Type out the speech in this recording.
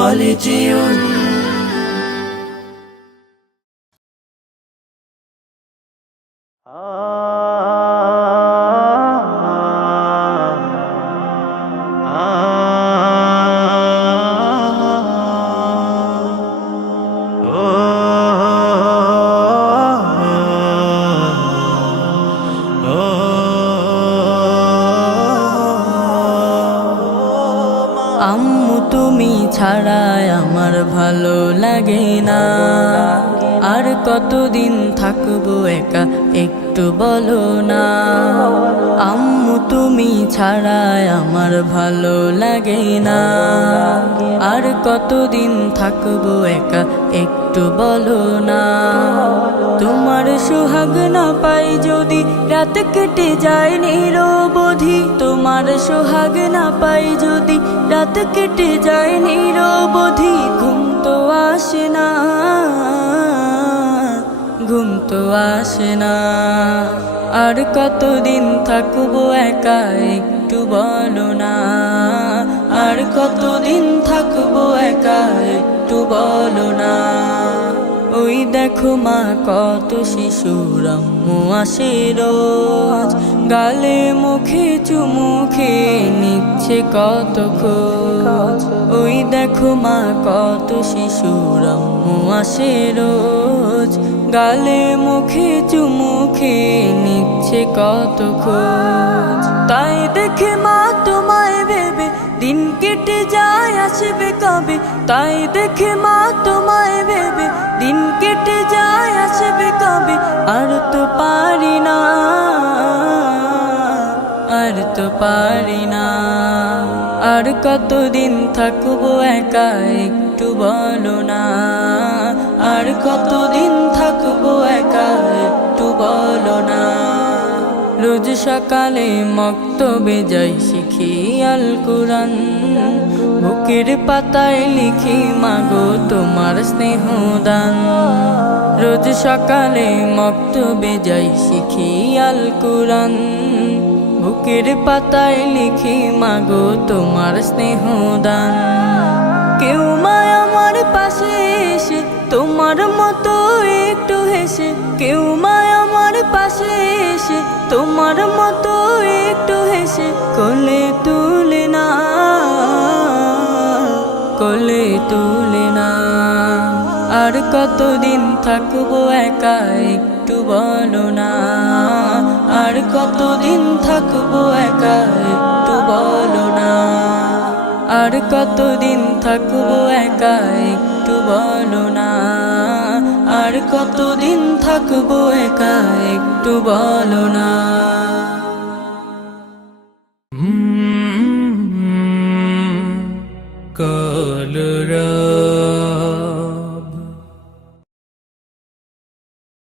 হলে যেও আম্মু তুমি ছাড়া আমার ভালো লাগে না, আর কতদিন থাকবো একা একটু বলো না। আম্মু তুমি ছাড়া আমার ভালো লাগে না, আর কতদিন থাকবো একা একটু বলো না। তোমার সোহাগ না পাই যদি রাত কেটে যায় নিরবধি, তোমার সোহাগ না পাই যদি রাত কেটে যায় নিরবধি। ঘুম তো আসে না, ঘুম তো আসে না, আর কতদিন থাকবো একা একটু বলো না। আর কতদিন থাকবো একা একটু বলো না। ওই দেখো মা কত শিশুর আম্মু আসে রোজ, গালে মুখে চুমু খেয়ে নিচ্ছে কত খোঁজ। ওই দেখো মা কত শিশুর আম্মু আসে রোজ, গালে মুখে চুমু খেয়ে নিচ্ছে কত খোঁজ। তাই দেখে মা তোমায় ভেবে দিন কেটে যায় আসবে কবে, তাই দেখে মা তোমায় ভেবে দিন কেটে যায় আসবে কবে। আর তো পারি না, আর তো পারি না, আর কতদিন থাকবো একা একটু বলো না। আর কতদিন থাকবো একা একটু বলো না। রোজ সকালে মক্তবে যাই শিখি আল কুরআন, বুকের পাতায় লিখি মাগো তোমার স্নেহদান। রোজ সকালে মক্তবে যাই শিখি আল কুরআন, বুকের পাতায় লিখি মাগো তোমার স্নেহদান। কেউ মা আমার পাশে এসে তোমার মতো একটু হেসে, কেউ মা আমার পাশে এসে তোমার মতো একটু হেসে কোলে তুলে না, কোলে তুলে না। আর কতদিন থাকবো একা একটু বলো না। আর কতদিন থাকবো একা একটু বলো না। আর কতদিন থাকবো একা একটু বলো না। আর কতদিন থাকবো একা একটু বলো না। কলরা